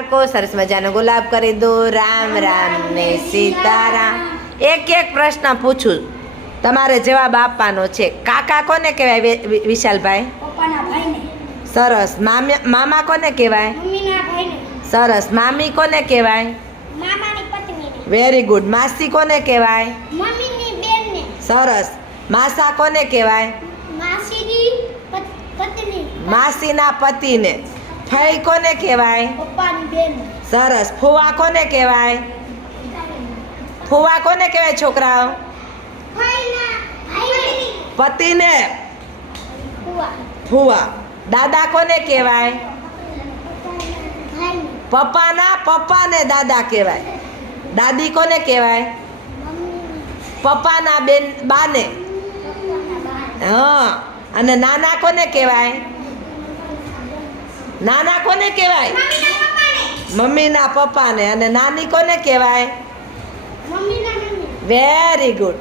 બાળકો સરસ મજાનો ગુલાબ કરી દો. રામ રામ ને સીતારામ. એક એક પ્રશ્ન પૂછું, તમારે જવાબ આપવાનો છે. કાકા કોને કહેવાય વિશાલભાઈ? પપ્પાના ભાઈને. સરસ. મામા કોને કહેવાય? મમ્મીના ભાઈને. સરસ. મામી કોને કહેવાય? મામાની પત્નીને. Very good. માસી કોને કહેવાય? મમ્મીની બેનને. સરસ. માસા કોને કહેવાય? માસીની પત્ની. માસીના પતિને. ફઈ કોને કહેવાય? પપ્પાની બેન. સરસ. ફુવા કોને કહેવાય? ફુવા કોને કહેવાય છોકરાઓ? ભાઈના ભાઈને. પતિને ફુવા. ફુવા. દાદા કોને કહેવાય? ભાઈને. પપ્પાના પપ્પાને દાદા કહેવાય. દાદી કોને કહેવાય? પપ્પાના બાને. હા. અને નાના કોને કહેવાય? નાના કોને કહેવાય? મમ્મીના પપ્પાને. અને નાની કોને કહેવાય? મમ્મીના મમ્મી. Very good.